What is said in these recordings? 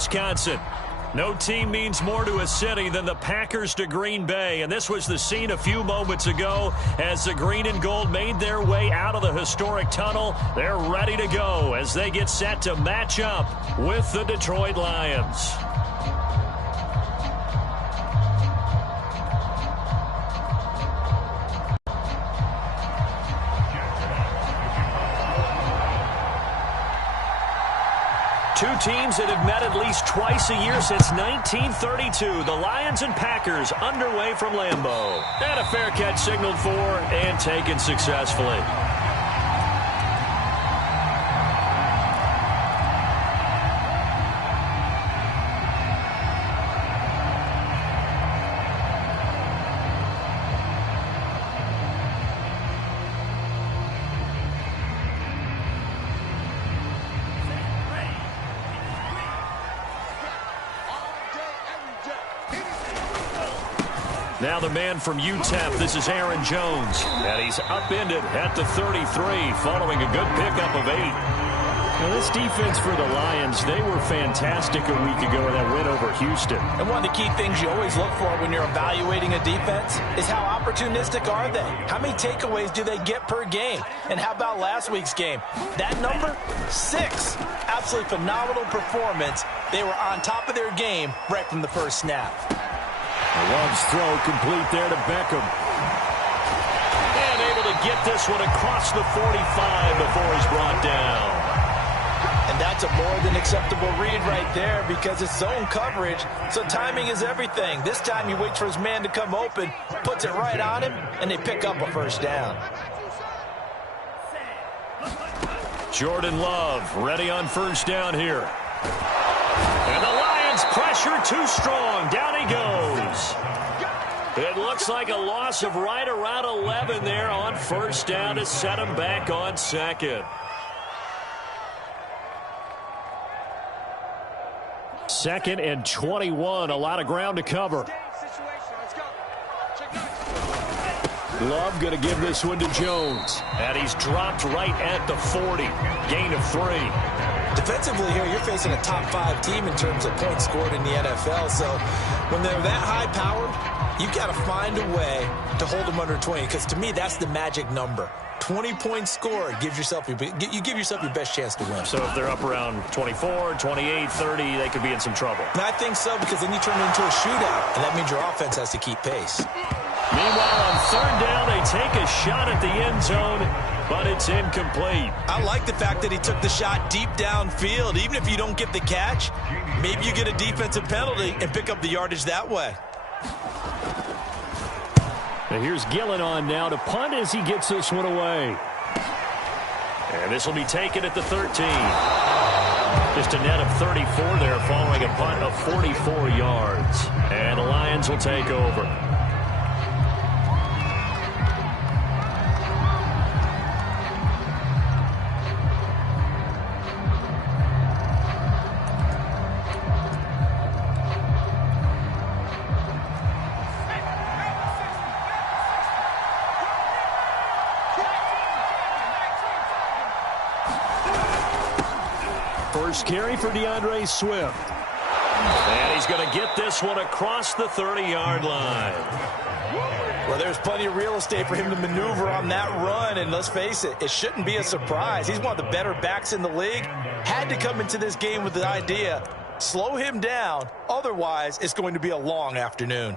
Wisconsin. No team means more to a city than the Packers to Green Bay, and this was the scene a few moments ago as the green and gold made their way out of the historic tunnel. They're ready to go as they get set to match up with the Detroit Lions. Two teams that have met at least twice a year since 1932. The Lions and Packers underway from Lambeau. And a fair catch signaled for and taken successfully. Now the man from UTEP, this is Aaron Jones. And he's upended at the 33 following a good pickup of 8. Now this defense for the Lions, they were fantastic a week ago in that win over Houston. And one of the key things you always look for when you're evaluating a defense is how opportunistic are they? How many takeaways do they get per game? And how about last week's game? That number? 6. Absolutely phenomenal performance. They were on top of their game right from the first snap. Love's throw complete there to Beckham. And able to get this one across the 45 before he's brought down. And that's a more than acceptable read right there because it's zone coverage, so timing is everything. This time he waits for his man to come open, puts it right on him, and they pick up a first down. Jordan Love ready on first down here. And the Lions pressure too strong. Down he goes. It looks like a loss of right around 11 there on first down to set him back on second. Second and 21. A lot of ground to cover. Love going to give this one to Jones. And he's dropped right at the 40. Gain of 3. Defensively here, you're facing a top 5 team in terms of points scored in the NFL. So when they're that high-powered, you've got to find a way to hold them under 20. Because to me, that's the magic number. 20 points scored gives yourself you give yourself your best chance to win. So if they're up around 24, 28, 30, they could be in some trouble. And I think so, because then you turn it into a shootout, and that means your offense has to keep pace. Meanwhile, on third down, they take a shot at the end zone, but it's incomplete. I like the fact that he took the shot deep downfield. Even if you don't get the catch, maybe you get a defensive penalty and pick up the yardage that way. Now here's Gillen on now to punt as he gets this one away. And this will be taken at the 13. Just a net of 34 there following a punt of 44 yards. And the Lions will take over. First carry for DeAndre Swift. And he's going to get this one across the 30-yard line. Well, there's plenty of real estate for him to maneuver on that run, and let's face it, it shouldn't be a surprise. He's one of the better backs in the league. Had to come into this game with the idea, slow him down, otherwise it's going to be a long afternoon.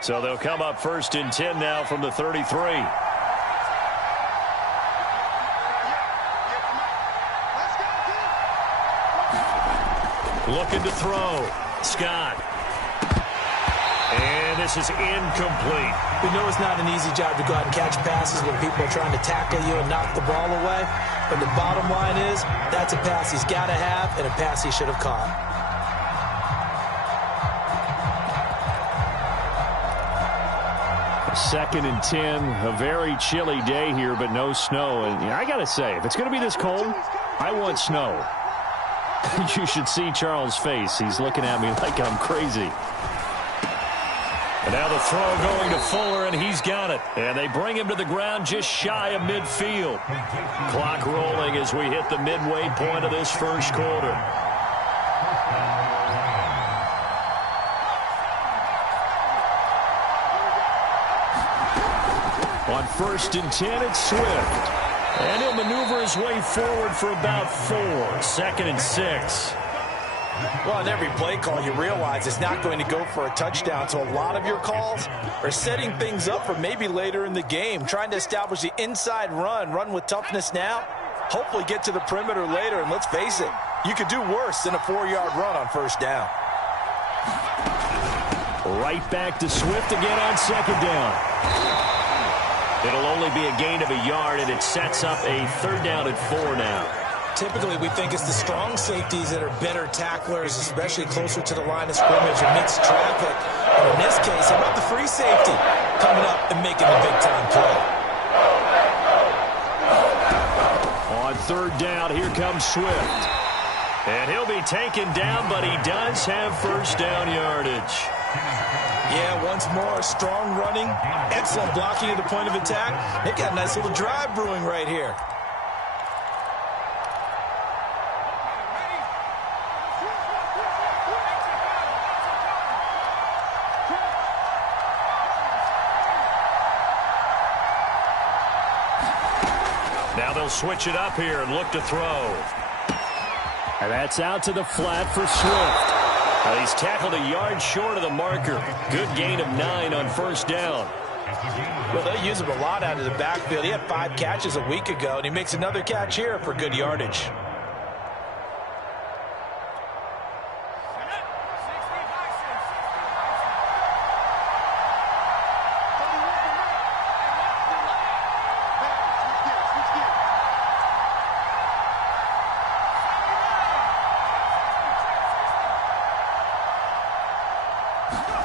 So they'll come up first and 10 now from the 33. Looking to throw. Scott. And this is incomplete. We know it's not an easy job to go out and catch passes when people are trying to tackle you and knock the ball away. But the bottom line is, that's a pass he's got to have and a pass he should have caught. Second and 10, a very chilly day here, but no snow. And I got to say, if it's going to be this cold, I want snow. You should see Charles' face. He's looking at me like I'm crazy. And Now the throw going to Fuller, and he's got it. And they bring him to the ground just shy of midfield. Clock rolling as we hit the midway point of this first quarter. On 1st and 10, it's Swift. And he'll maneuver his way forward for about 4. 2nd and 6. Well, in every play call, you realize it's not going to go for a touchdown, so a lot of your calls are setting things up for maybe later in the game, trying to establish the inside run with toughness now, hopefully get to the perimeter later, and let's face it, you could do worse than a 4-yard run on 1st down. Right back to Swift again on 2nd down. It'll only be a gain of a yard, and it sets up a 3rd down and 4 now. Typically, we think it's the strong safeties that are better tacklers, especially closer to the line of scrimmage or mixed traffic. But in this case, how about the free safety coming up and making the big-time play? On 3rd down, here comes Swift. And he'll be taken down, but he does have 1st down yardage. Yeah, once more, strong running, excellent blocking at the point of attack. They've got a nice little drive brewing right here. Now they'll switch it up here and look to throw. And that's out to the flat for Swift. He's tackled a yard short of the marker. Good gain of 9 on 1st down. Well, they use him a lot out of the backfield. He had 5 catches a week ago, and he makes another catch here for good yardage.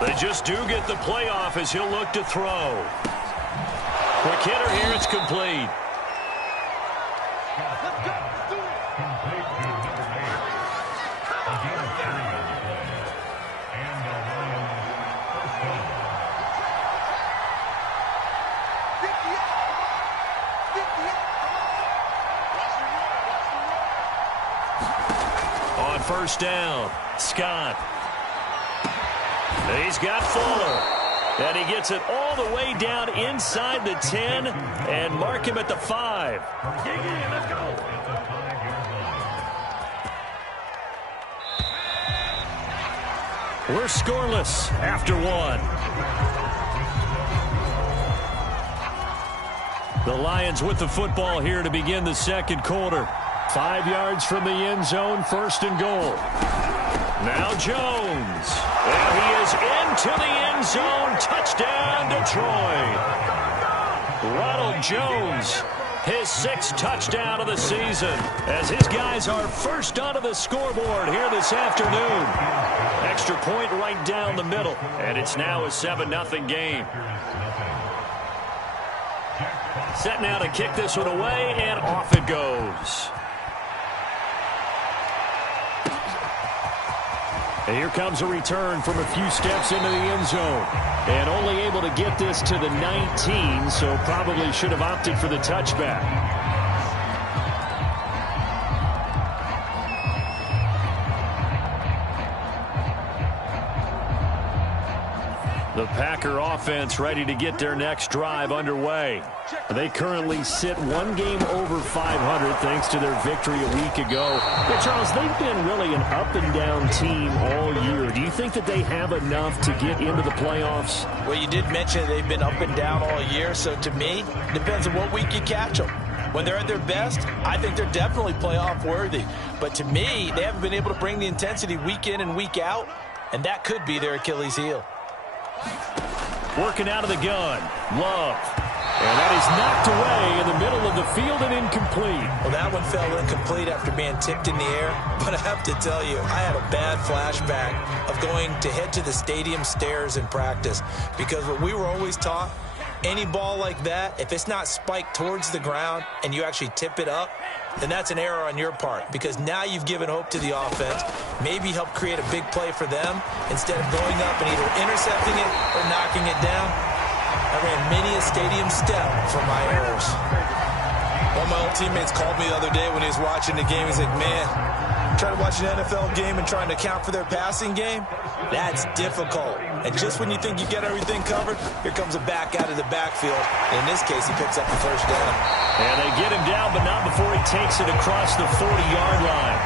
They just do get the playoff as he'll look to throw. Quick hitter here, it's complete. On 1st down, Scott. He's got Fuller. And he gets it all the way down inside the 10 and mark him at the 5. Let's go. We're scoreless after 1. The Lions with the football here to begin the 2nd quarter. 5 yards from the end zone, 1st and goal. Now Jones. And he is into the end zone. Touchdown, Detroit. Ronald Jones, his 6th touchdown of the season, as his guys are first onto the scoreboard here this afternoon. Extra point right down the middle, and it's now a 7-0 game. Set now to kick this one away, and off it goes. And here comes a return from a few steps into the end zone. And only able to get this to the 19, so probably should have opted for the touchback. The Packer offense ready to get their next drive underway. They currently sit 1 game over 500 thanks to their victory a week ago. But Charles, they've been really an up-and-down team all year. Do you think that they have enough to get into the playoffs? Well, you did mention they've been up and down all year, so to me, it depends on what week you catch them. When they're at their best, I think they're definitely playoff worthy. But to me, they haven't been able to bring the intensity week in and week out, and that could be their Achilles heel. Working out of the gun, Love. And that is knocked away in the middle of the field and incomplete. Well, that one fell incomplete after being tipped in the air. But I have to tell you, I had a bad flashback of going to head to the stadium stairs in practice. Because what we were always taught, any ball like that, if it's not spiked towards the ground and you actually tip it up, then that's an error on your part. Because now you've given hope to the offense. maybe help create a big play for them instead of going up and either intercepting it or knocking it down. I ran many a stadium step for my errors. One of my old teammates called me the other day when he was watching the game. He's like, man, trying to watch an NFL game and trying to account for their passing game, that's difficult. And just when you think you get everything covered, here comes a back out of the backfield. And in this case, he picks up the first down. And they get him down, but not before he takes it across the 40-yard line.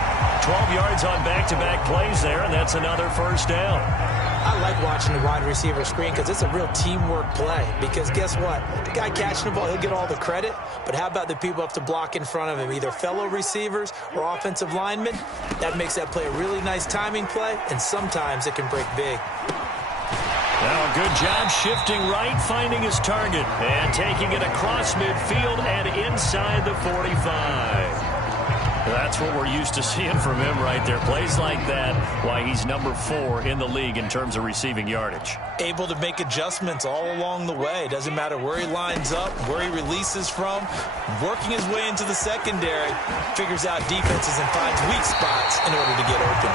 12 yards on back-to-back plays there, and that's another first down. I like watching the wide receiver screen because it's a real teamwork play. Because guess what? The guy catching the ball, he'll get all the credit. But how about the people up to block in front of him, either fellow receivers or offensive linemen? That makes that play a really nice timing play, and sometimes it can break big. Now a good job shifting right, finding his target, and taking it across midfield and inside the 45. That's what we're used to seeing from him right there. Plays like that, why he's number 4 in the league in terms of receiving yardage. Able to make adjustments all along the way. Doesn't matter where he lines up, where he releases from. Working his way into the secondary, figures out defenses and finds weak spots in order to get open.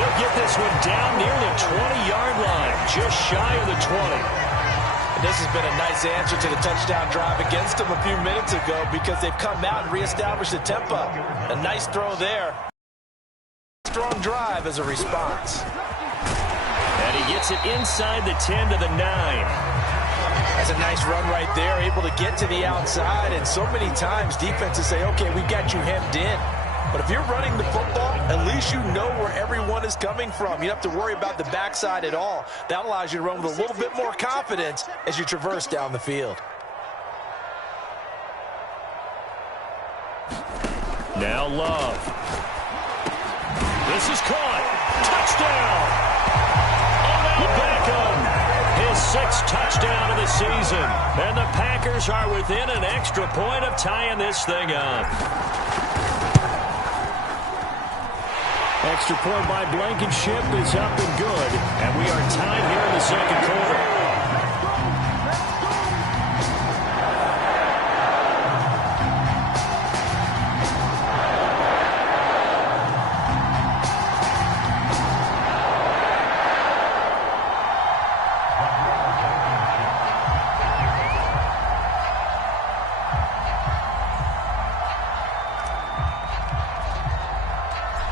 He'll get this one down near the 20-yard line, just shy of the 20. And this has been a nice answer to the touchdown drive against them a few minutes ago because they've come out and reestablished the tempo. A nice throw there. Strong drive as a response. And he gets it inside the 10 to the 9. That's a nice run right there, able to get to the outside. And so many times defenses say, okay, we got you hemmed in. But if you're running the football, at least you know where everyone is coming from. You don't have to worry about the backside at all. That allows you to run with a little bit more confidence as you traverse down the field. Now Love. This is caught. Touchdown! Odell Beckham. His 6th touchdown of the season. And the Packers are within an extra point of tying this thing up. Extra point by Blankenship is up and good. And we are tied here in the second quarter.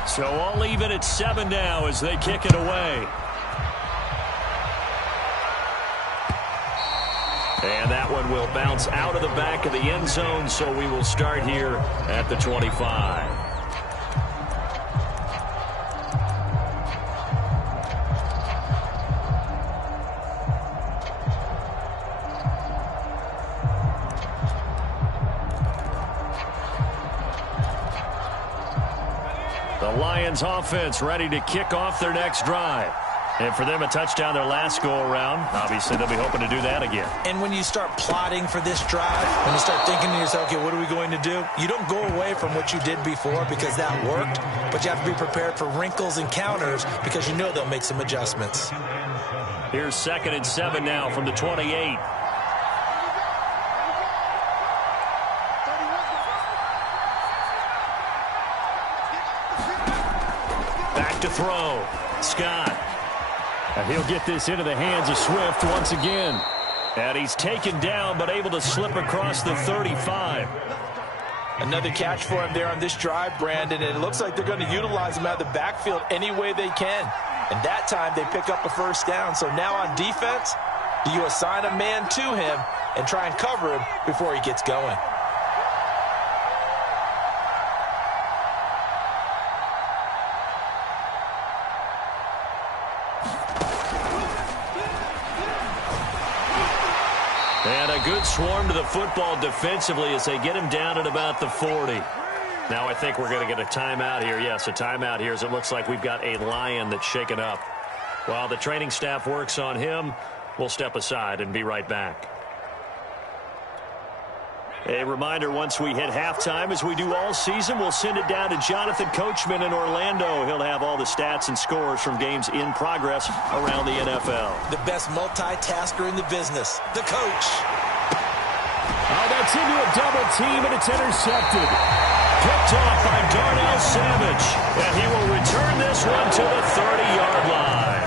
So all even at 7 now as they kick it away. And that one will bounce out of the back of the end zone, so we will start here at the 25. The Lions offense ready to kick off their next drive. And for them, a touchdown their last go-around. Obviously, they'll be hoping to do that again. And when you start plotting for this drive, when you start thinking to yourself, okay, what are we going to do? You don't go away from what you did before because that worked, but you have to be prepared for wrinkles and counters because you know they'll make some adjustments. Here's 2nd and 7 now from the 28. Back to throw. Scott. And he'll get this into the hands of Swift once again. And he's taken down but able to slip across the 35. Another catch for him there on this drive, Brandon, and it looks like they're going to utilize him out of the backfield any way they can. And that time they pick up a first down. So now on defense, do you assign a man to him and try and cover him before he gets going? And a good swarm to the football defensively as they get him down at about the 40. Now I think we're going to get a timeout here. Yes, a timeout here as it looks like we've got a Lion that's shaken up. While the training staff works on him, we'll step aside and be right back. A reminder, once we hit halftime, as we do all season, we'll send it down to Jonathan Coachman in Orlando. He'll have all the stats and scores from games in progress around the NFL. The best multitasker in the business, the coach. Oh, that's into a double team, and it's intercepted. picked off by Darnell Savage. And he will return this one to the 30-yard line.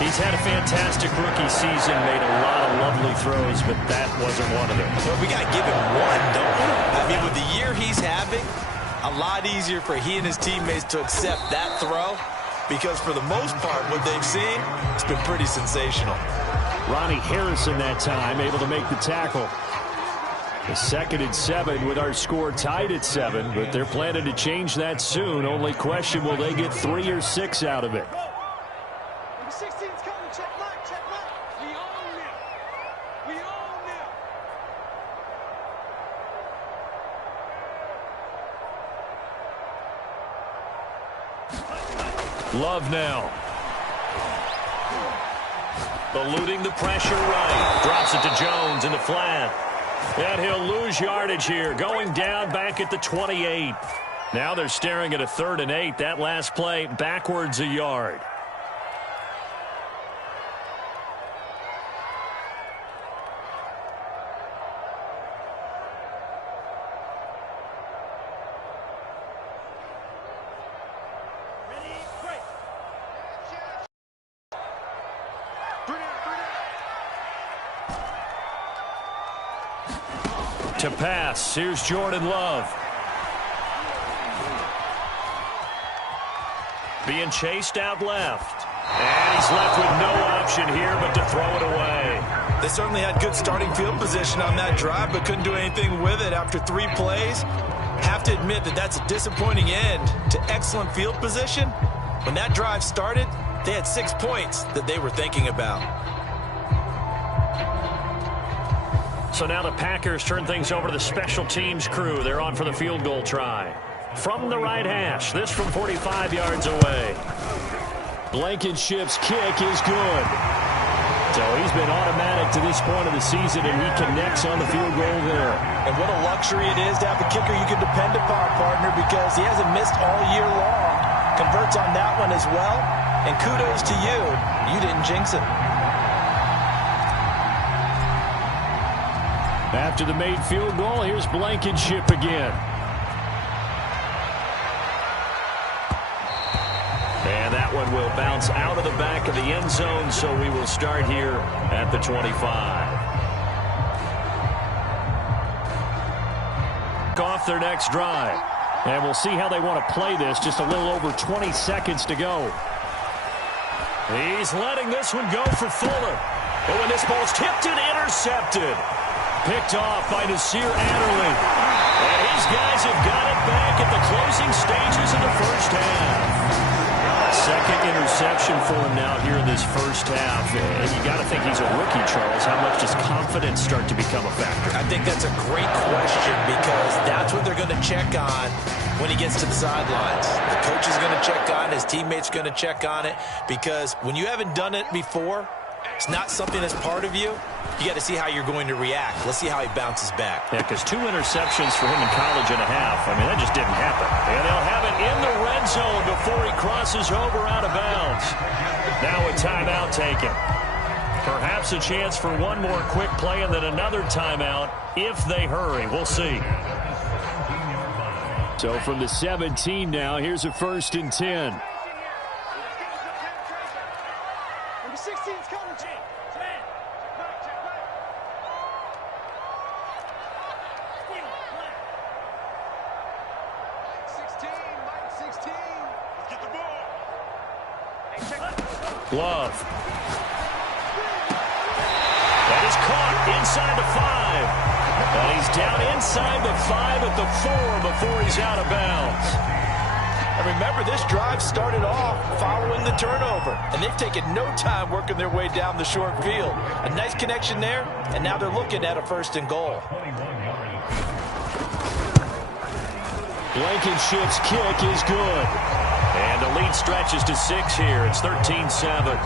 He's had a fantastic rookie season, made a lot of lovely throws, but that wasn't one of them. Well, we got to give him one, don't we? I mean, with the year he's having, a lot easier for he and his teammates to accept that throw, because for the most part, what they've seen, it's been pretty sensational. Ronnie Harrison that time able to make the tackle. The 2nd and 7 with our score tied at 7, but they're planning to change that soon. Only question, will they get 3 or 6 out of it? Number 16's coming. Check mark. Check mark. We own them. We own them. Love now. Eluding the pressure right. Drops it to Jones in the flat. And he'll lose yardage here. Going down back at the 28. Now they're staring at a 3rd and 8. That last play backwards a yard. To pass, here's Jordan Love. Being chased out left. And he's left with no option here but to throw it away. They certainly had good starting field position on that drive, but couldn't do anything with it after 3 plays. Have to admit that that's a disappointing end to excellent field position. When that drive started, they had 6 points that they were thinking about. So now the Packers turn things over to the special teams crew. They're on for the field goal try. From the right hash, this from 45 yards away. Blankenship's kick is good. So he's been automatic to this point of the season, and he connects on the field goal there. And what a luxury it is to have a kicker you can depend upon, partner, because he hasn't missed all year long. Converts on that one as well. And kudos to you. You didn't jinx it. After the made field goal, here's Blankenship again. And that one will bounce out of the back of the end zone, so we will start here at the 25. Off their next drive. And we'll see how they want to play this. Just a little over 20 seconds to go. He's letting this one go for Fuller. And when this ball's tipped and intercepted. Picked off by Nasir Adderley. And these guys have got it back at the closing stages of the first half. Second interception for him now here in this first half. And you got to think he's a rookie, Charles. How much does confidence start to become a factor? I think that's a great question, because that's what they're going to check on when he gets to the sidelines. The coach is going to check on it. His teammates are going to check on it, because when you haven't done it before, it's not something that's part of you. You got to see how you're going to react. Let's see how he bounces back. Yeah, because 2 interceptions for him in college and a half. I mean, that just didn't happen. And they'll have it in the red zone before he crosses over out of bounds. Now a timeout taken. Perhaps a chance for one more quick play and then another timeout if they hurry. We'll see. So from the 17 now, here's a 1st and 10. Number 16's coming. Love. That is caught inside the 5. And he's down inside the 5 at the 4 before he's out of bounds. And remember, this drive started off following the turnover. And they've taken no time working their way down the short field. A nice connection there, and now they're looking at a 1st and goal. Blankenship's kick is good. And the lead stretches to 6 here. It's 13-7.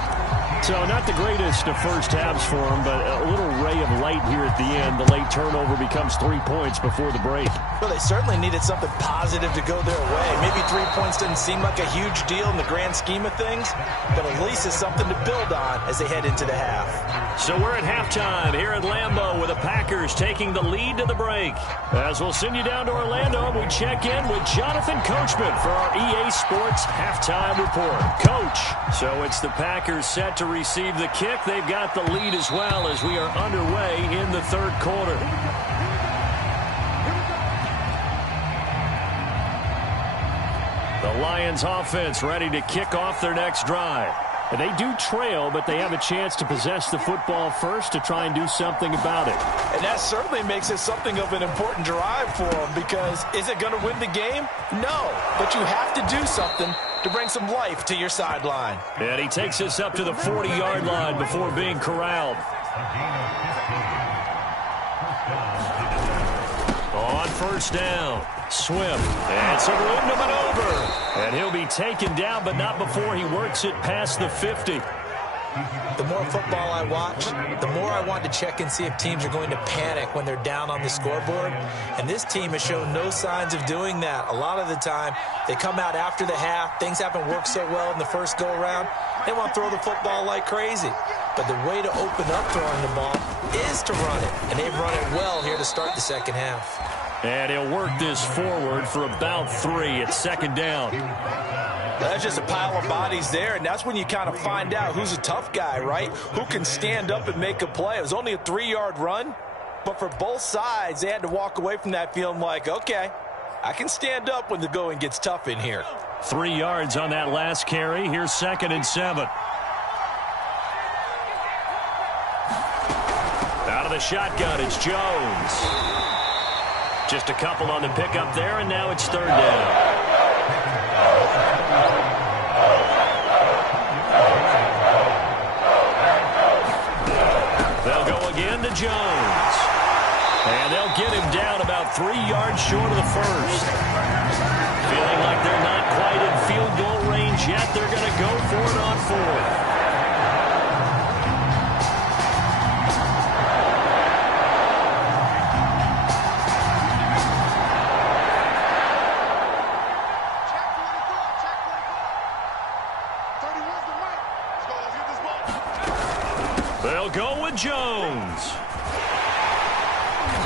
So not the greatest of first halves for him, but a little ray of light here at the end. The late turnover becomes 3 points before the break. Well, they certainly needed something positive to go their way. Maybe 3 points doesn't seem like a huge deal in the grand scheme of things, but at least it's something to build on as they head into the half. So we're at halftime here at Lambeau with the Packers taking the lead to the break. As we'll send you down to Orlando, we check in with Jonathan Coachman for our EA Sports Halftime Report. Coach, so it's the Packers set to receive the kick. They've got the lead as well as we are underway in the third quarter. The Lions offense ready to kick off their next drive. And they do trail, but they have a chance to possess the football first to try and do something about it. And that certainly makes it something of an important drive for them, because is it going to win the game? No, but you have to do something to bring some life to your sideline. And he takes us up to the 40-yard line before being corralled. On first down, Swift, and some room to maneuver. And he'll be taken down, but not before he works it past the 50. The more football I watch, the more I want to check and see if teams are going to panic when they're down on the scoreboard. And this team has shown no signs of doing that. A lot of the time, they come out after the half. Things haven't worked so well in the first go-around. They want to throw the football like crazy. But the way to open up throwing the ball is to run it. And they've run it well here to start the second half. And he'll work this forward for about 3 at second down. That's just a pile of bodies there, and that's when you kind of find out who's a tough guy, right? Who can stand up and make a play. It was only a 3-yard run, but for both sides, they had to walk away from that feeling like, okay, I can stand up when the going gets tough in here. 3 yards on that last carry. Here's 2nd and 7. Out of the shotgun, it's Jones. Just a couple on the pickup there, and now it's 3rd down. They'll go again to Jones. And they'll get him down about 3 yards short of the first. Feeling like they're not quite in field goal range yet, they're going to go for it on 4th. They'll go with Jones.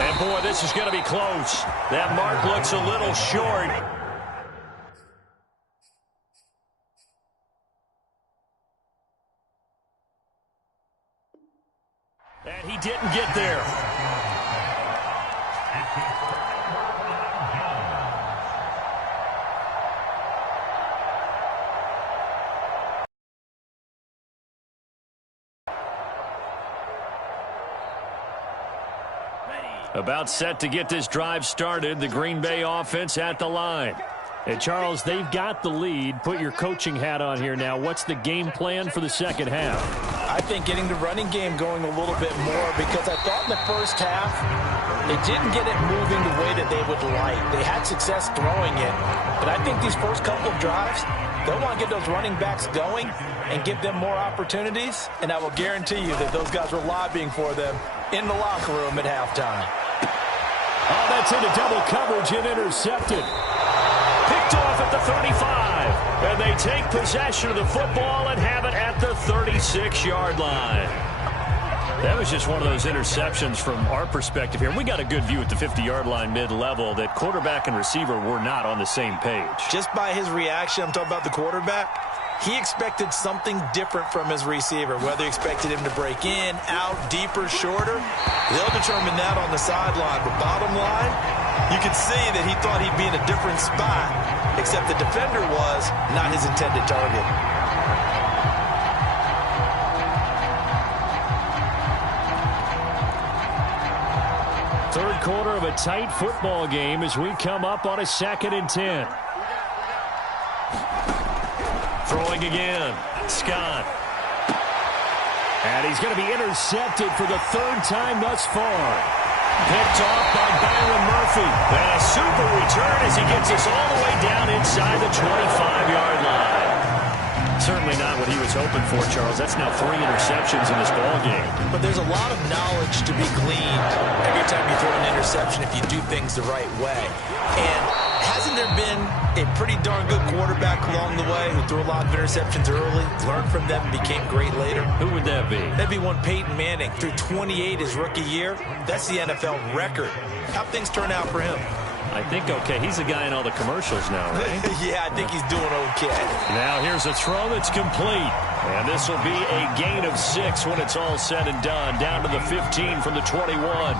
And, boy, this is going to be close. That mark looks a little short. And he didn't get there. About set to get this drive started, the Green Bay offense at the line. Hey, Charles, they've got the lead. Put your coaching hat on here now. What's the game plan for the second half? I think getting the running game going a little bit more, because I thought in the first half they didn't get it moving the way that they would like. They had success throwing it, but I think these first couple of drives, they'll want to get those running backs going and give them more opportunities, and I will guarantee you that those guys were lobbying for them in the locker room at halftime. Oh, that's into double coverage and intercepted. Picked off at the 35. And they take possession of the football and have it at the 36-yard line. That was just one of those interceptions from our perspective here. We got a good view at the 50-yard line mid-level that quarterback and receiver were not on the same page. Just by his reaction, I'm talking about the quarterback, he expected something different from his receiver, whether he expected him to break in, out, deeper, shorter. They'll determine that on the sideline. But bottom line, you can see that he thought he'd be in a different spot, except the defender was not his intended target. Third quarter of a tight football game as we come up on a 2nd and 10. Throwing again, Scott. And he's going to be intercepted for the 3rd time thus far. Picked off by Byron Murphy. And a super return as he gets us all the way down inside the 25-yard line. Certainly not what he was hoping for, Charles. That's now 3 interceptions in this ball game. But there's a lot of knowledge to be gleaned every time you throw an interception if you do things the right way. And hasn't there been a pretty darn good quarterback along the way who threw a lot of interceptions early, learned from them, and became great later? Who would that be? That'd be one Peyton Manning. Threw 28 his rookie year. That's the NFL record. How'd things turn out for him? I think okay. He's the guy in all the commercials now, right? Yeah, I think he's doing okay. Now here's a throw that's complete. And this will be a gain of 6 when it's all said and done. Down to the 15 from the 21.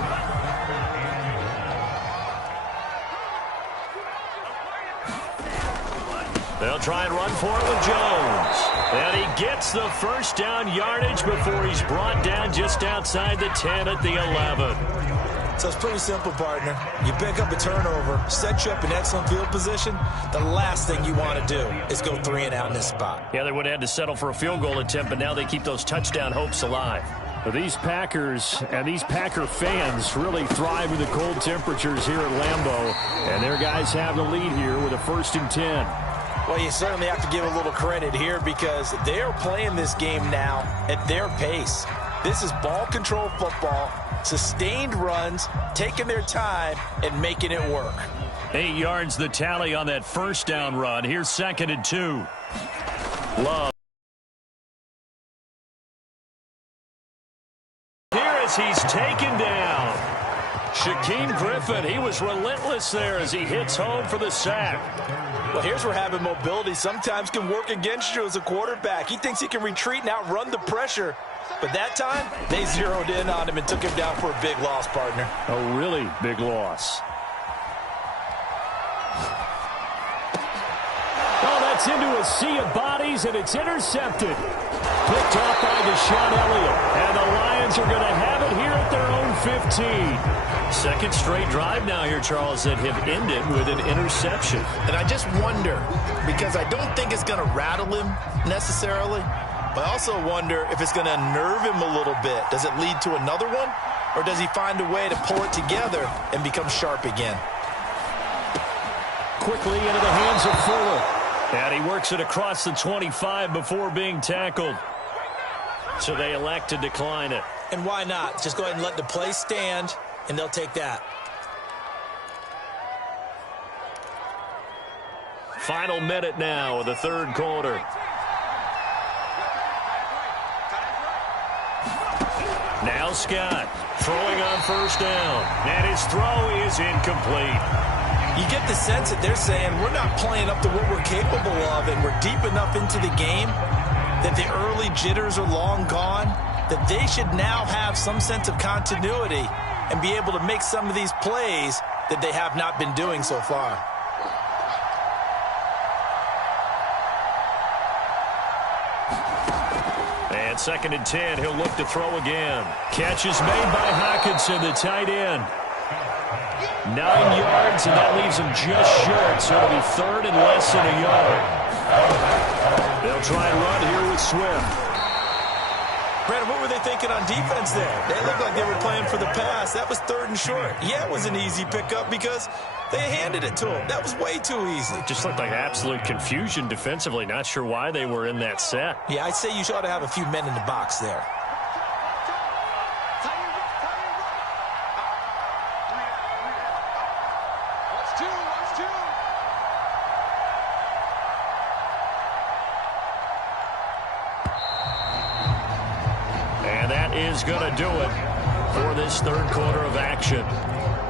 They'll try and run for it with Jones. And he gets the first down yardage before he's brought down just outside the 10 at the 11. So it's pretty simple, partner. You pick up a turnover, set you up in excellent field position. The last thing you want to do is go 3 and out in this spot. Yeah, they would have had to settle for a field goal attempt, but now they keep those touchdown hopes alive. But these Packers and these Packer fans really thrive in the cold temperatures here at Lambeau. And their guys have the lead here with a 1st and 10. Well, you certainly have to give a little credit here because they are playing this game now at their pace. This is ball control football, sustained runs, taking their time, and making it work. 8 yards the tally on that first down run. Here's 2nd and 2. Love. Here as he's taken down. Shaquem Griffin, he was relentless there as he hits home for the sack. Well, here's where having mobility sometimes can work against you as a quarterback. He thinks he can retreat and outrun the pressure. But that time, they zeroed in on him and took him down for a big loss, partner. A really big loss. Oh, that's into a sea of bodies, and it's intercepted. Picked off by Deshaun Elliott. And the Lions are going to have it here at their own 15. 2nd straight drive now here, Charles, that have ended with an interception. And I just wonder, because I don't think it's going to rattle him necessarily, but I also wonder if it's going to unnerve him a little bit. Does it lead to another one? Or does he find a way to pull it together and become sharp again? Quickly into the hands of Fuller. And he works it across the 25 before being tackled. So they elect to decline it. And why not? Just go ahead and let the play stand, and they'll take that. Final minute now of the 3rd quarter. Now Scott throwing on 1st down. And his throw is incomplete. You get the sense that they're saying we're not playing up to what we're capable of, and we're deep enough into the game that the early jitters are long gone, that they should now have some sense of continuity and be able to make some of these plays that they have not been doing so far. And 2nd and 10, he'll look to throw again. Catch is made by Hockenson, the tight end. 9 yards, and that leaves him just short, so it'll be 3rd and less than a yard. They'll try and run here with Swift. Brandon, what were they thinking on defense there? They looked like they were playing for the pass. That was 3rd and short. Yeah, it was an easy pickup because they handed it to him. That was way too easy. It just looked like absolute confusion defensively. Not sure why they were in that set. Yeah, I'd say you ought to have a few men in the box there. Is going to do it for this 3rd quarter of action.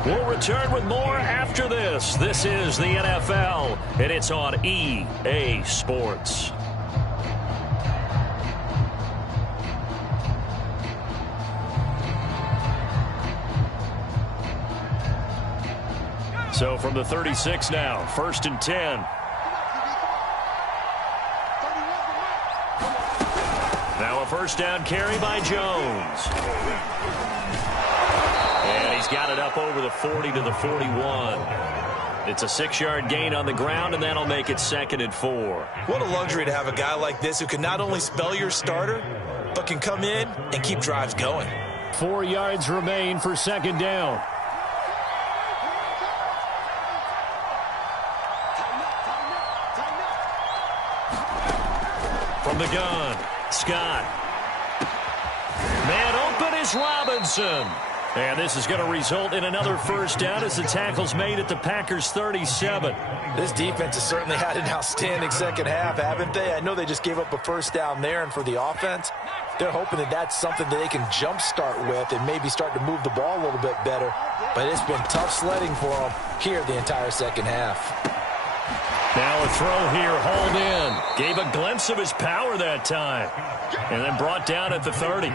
We'll return with more after this. This is the NFL, and it's on EA Sports. So from the 36 now, 1st and 10. Now a 1st down carry by Jones. And he's got it up over the 40 to the 41. It's a 6-yard gain on the ground, and that'll make it 2nd and 4. What a luxury to have a guy like this who can not only spell your starter, but can come in and keep drives going. 4 yards remain for 2nd down. From the gun, Scott. Man open is Robinson. And this is going to result in another first down as the tackle's made at the Packers' 37. This defense has certainly had an outstanding second half, haven't they? I know they just gave up a first down there, and for the offense, they're hoping that that's something that they can jumpstart with and maybe start to move the ball a little bit better. But it's been tough sledding for them here the entire second half. Now a throw here, hauled in. Gave a glimpse of his power that time. And then brought down at the 30.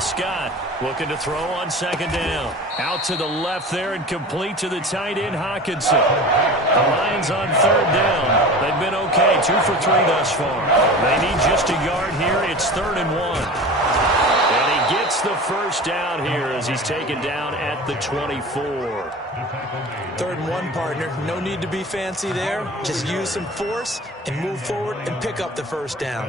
Scott looking to throw on second down. Out to the left there and complete to the tight end, Hockenson. The Lions on third down. They've been okay, 2 for 3 thus far. They need just a yard here. It's 3rd and 1. And he gets the first down here as he's taken down at the 24. 3rd and 1, partner. No need to be fancy there. Just use some force and move forward and pick up the first down.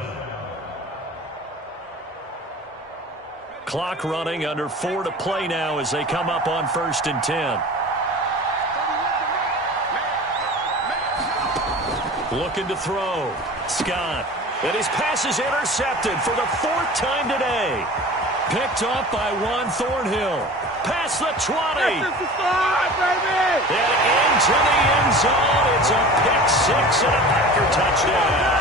Clock running, under 4 to play now as they come up on 1st and 10. Looking to throw. Scott. And his pass is intercepted for the 4th time today. Picked off by Juan Thornhill. Past the 20. And into the end zone. It's a pick 6 and a Packer touchdown.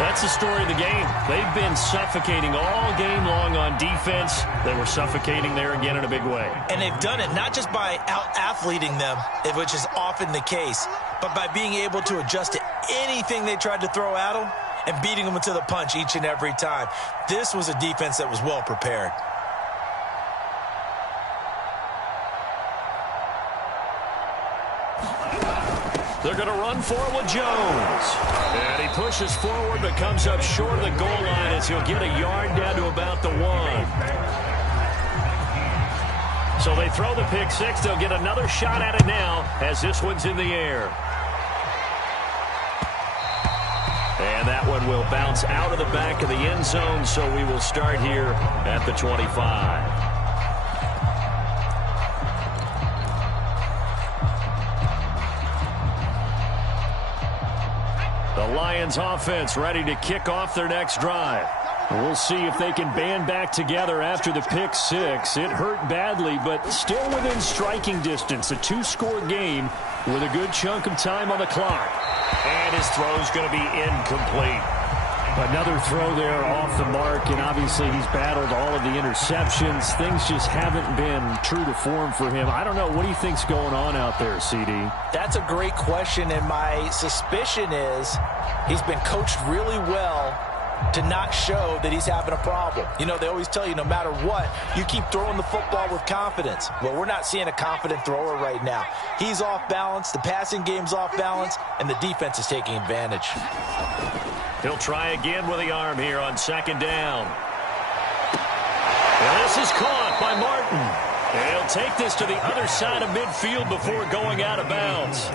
That's the story of the game. They've been suffocating all game long on defense. They were suffocating there again in a big way. And they've done it not just by out-athleting them, which is often the case, but by being able to adjust to anything they tried to throw at them and beating them to the punch each and every time. This was a defense that was well prepared. They're going to run for it with Jones. And he pushes forward but comes up short of the goal line as he'll get a yard down to about the 1. So they throw the pick 6. They'll get another shot at it now as this one's in the air. And that one will bounce out of the back of the end zone, so we will start here at the 25. The Lions offense ready to kick off their next drive. We'll see if they can band back together after the pick 6. It hurt badly, but still within striking distance. A 2-score game with a good chunk of time on the clock. And his throw's going to be incomplete. Another throw there off the mark, and obviously he's battled all of the interceptions. Things just haven't been true to form for him. I don't know. What do you think's going on out there, CD? That's a great question, and my suspicion is he's been coached really well to not show that he's having a problem. You know, they always tell you no matter what, you keep throwing the football with confidence. Well, we're not seeing a confident thrower right now. He's off balance, the passing game's off balance, and the defense is taking advantage. He'll try again with the arm here on second down. And this is caught by Martin. And he'll take this to the other side of midfield before going out of bounds.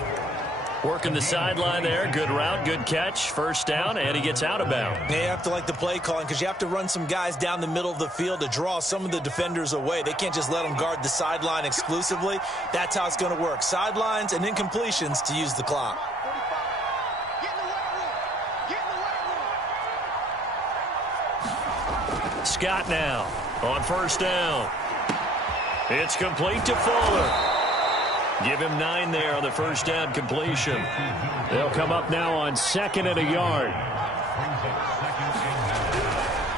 Working the sideline there. Good route, good catch. First down, and he gets out of bounds. Yeah, you have to like the play calling because you have to run some guys down the middle of the field to draw some of the defenders away. They can't just let them guard the sideline exclusively. That's how it's going to work. Sidelines and incompletions to use the clock. Scott now on first down. It's complete to Fuller. Give him 9 there on the first down completion. They'll come up now on 2nd and a yard.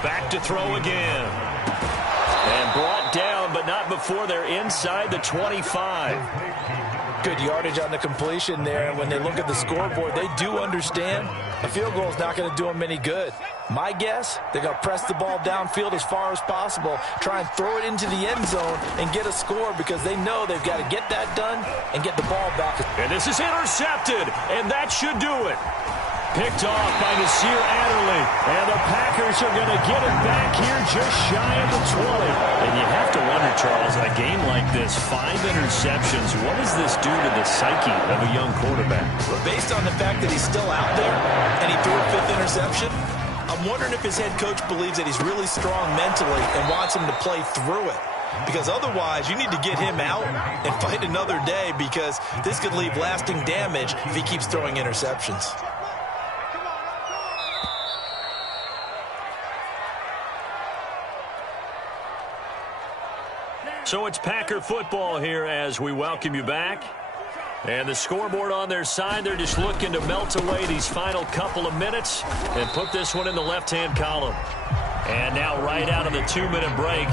Back to throw again. And brought down, but not before they're inside the 25. Good yardage on the completion there, and when they look at the scoreboard, they do understand a field goal is not going to do them any good. My guess, they're going to press the ball downfield as far as possible, try and throw it into the end zone and get a score because they know they've got to get that done and get the ball back. And this is intercepted, and that should do it. Picked off by Nasir Adderley, and the Packers are going to get it back here just shy of the 20. And you have to wonder, Charles, in a game like this, 5 interceptions, what does this do to the psyche of a young quarterback? But based on the fact that he's still out there and he threw a 5th interception, I'm I'm wondering if his head coach believes that he's really strong mentally and wants him to play through it. Because otherwise, you need to get him out and fight another day, because this could leave lasting damage if he keeps throwing interceptions. So it's Packer football here as we welcome you back. And the scoreboard on their side, they're just looking to melt away these final couple of minutes and put this one in the left-hand column. And now right out of the 2-minute break,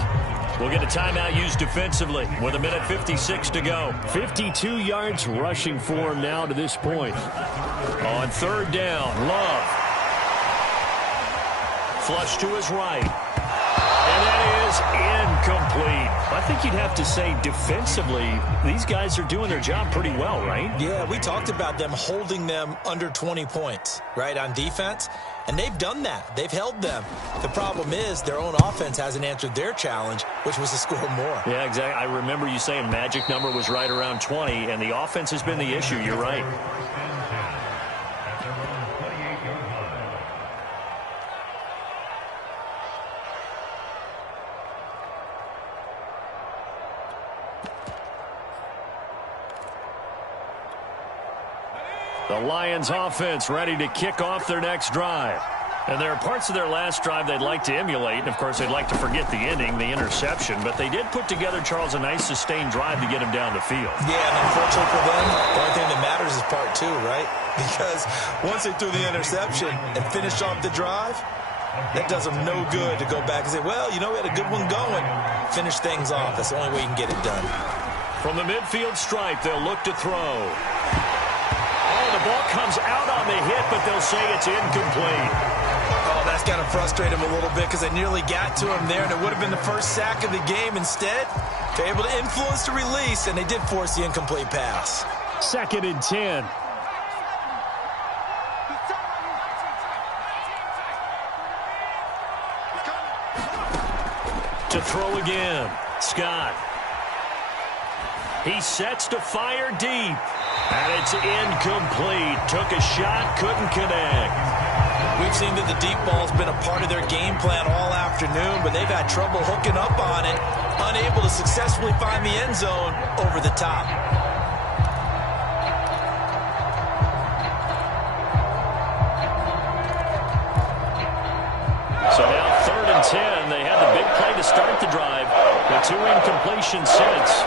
we'll get a timeout used defensively with 1:56 to go. 52 yards rushing for him now to this point. On third down, Love. Flush to his right. And that is incomplete. I think you'd have to say defensively, these guys are doing their job pretty well, right? Yeah, we talked about them holding them under 20 points, right, on defense. And they've done that. They've held them. The problem is their own offense hasn't answered their challenge, which was to score more. Yeah, exactly. I remember you saying magic number was right around 20, and the offense has been the issue. You're right. The Lions offense ready to kick off their next drive. And there are parts of their last drive they'd like to emulate. And, of course, they'd like to forget the ending, the interception. But they did put together, Charles, a nice sustained drive to get him down the field. Yeah, and unfortunately for them, the only thing that matters is part two, right? Because once they threw the interception and finished off the drive, that does them no good to go back and say, well, you know, we had a good one going. Finish things off. That's the only way you can get it done. From the midfield stripe, they'll look to throw. The ball comes out on the hit, but they'll say it's incomplete. Oh, that's got to frustrate him a little bit, because they nearly got to him there, and it would have been the first sack of the game. Instead, they're able to influence the release, and they did force the incomplete pass. 2nd and 10. To throw again, Scott. He sets to fire deep. And it's incomplete. Took a shot, couldn't connect. We've seen that the deep ball's been a part of their game plan all afternoon, but they've had trouble hooking up on it, unable to successfully find the end zone over the top. So now 3rd and 10. They had the big play to start the drive. The 2 incompletions since.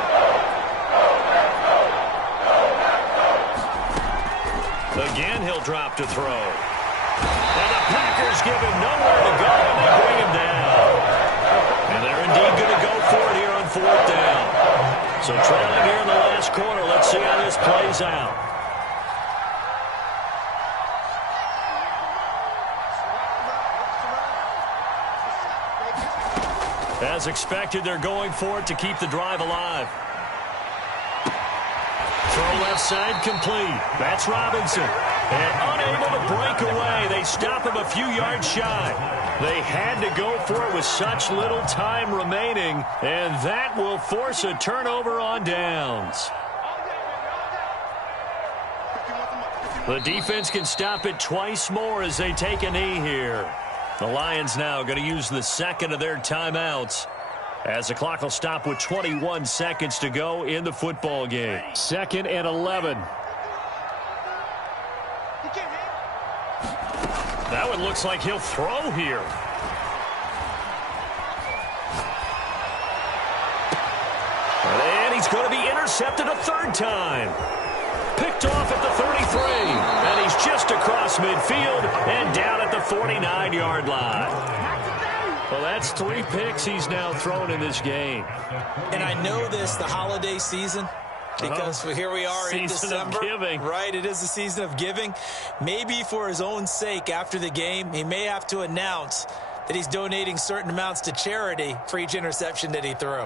Again, he'll drop to throw. And the Packers give him nowhere to go, and they bring him down. And they're indeed going to go for it here on 4th down. So trailing here in the last quarter, let's see how this plays out. As expected, they're going for it to keep the drive alive. Throw left side complete. That's Robinson. And unable to break away. They stop him a few yards shy. They had to go for it with such little time remaining. And that will force a turnover on downs. The defense can stop it twice more as they take a knee here. The Lions now going to use the 2nd of their timeouts, as the clock will stop with 21 seconds to go in the football game. 2nd and 11. That one looks like he'll throw here. And he's going to be intercepted a 3rd time. Picked off at the 33. And he's just across midfield and down at the 49-yard line. Well, that's 3 picks he's now thrown in this game. And I know this, the holiday season, because here we are in December. Season of giving. Right, it is the season of giving. Maybe for his own sake after the game, he may have to announce that he's donating certain amounts to charity for each interception that he threw.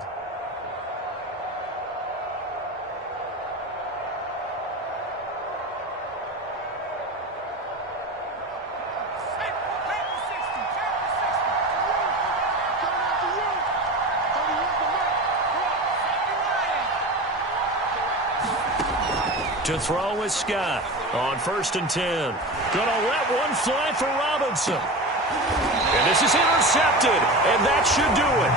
To throw is Scott on 1st and 10. Gonna let one fly for Robinson. And this is intercepted, and that should do it.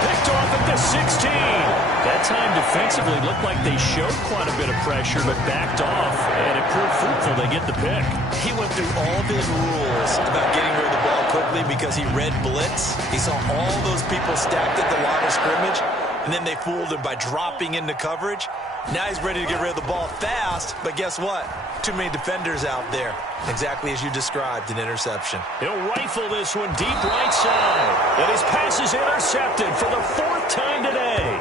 Picked off at the 16. That time defensively looked like they showed quite a bit of pressure, but backed off, and it proved fruitful. They get the pick. He went through all the rules about getting rid of the ball quickly because he read blitz. He saw all those people stacked at the line of scrimmage, and then they fooled him by dropping into coverage. Now he's ready to get rid of the ball fast, but guess what? Too many defenders out there. Exactly as you described, an interception. He'll rifle this one deep right side. And his pass is intercepted for the 4th time today.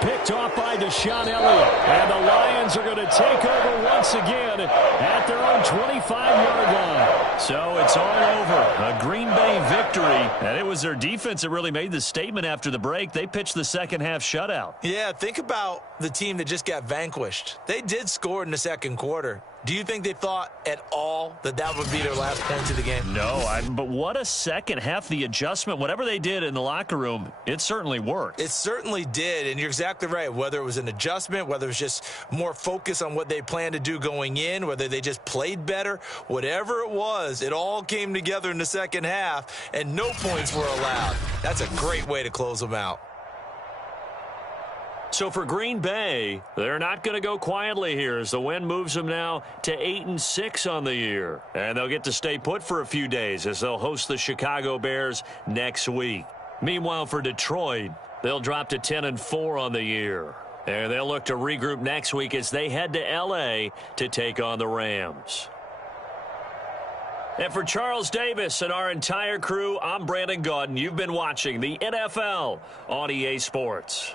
Picked off by Deshaun Elliott. And the Lions are going to take over once again at their own 25-yard line. So it's all over. A Green Bay victory. And it was their defense that really made the statement after the break. They pitched the second-half shutout. Yeah, think about the team that just got vanquished. They did score in the second quarter. Do you think they thought at all that that would be their last point of the game? No, but what a second half. The adjustment, whatever they did in the locker room, it certainly worked. It certainly did, and you're exactly right. Whether it was an adjustment, whether it was just more focus on what they planned to do going in, whether they just played better, whatever it was, it all came together in the second half, and no points were allowed. That's a great way to close them out. So for Green Bay, they're not going to go quietly here as the win moves them now to 8-6 on the year. And they'll get to stay put for a few days as they'll host the Chicago Bears next week. Meanwhile, for Detroit, they'll drop to 10-4 on the year. And they'll look to regroup next week as they head to L.A. to take on the Rams. And for Charles Davis and our entire crew, I'm Brandon Gaudin. You've been watching the NFL on EA Sports.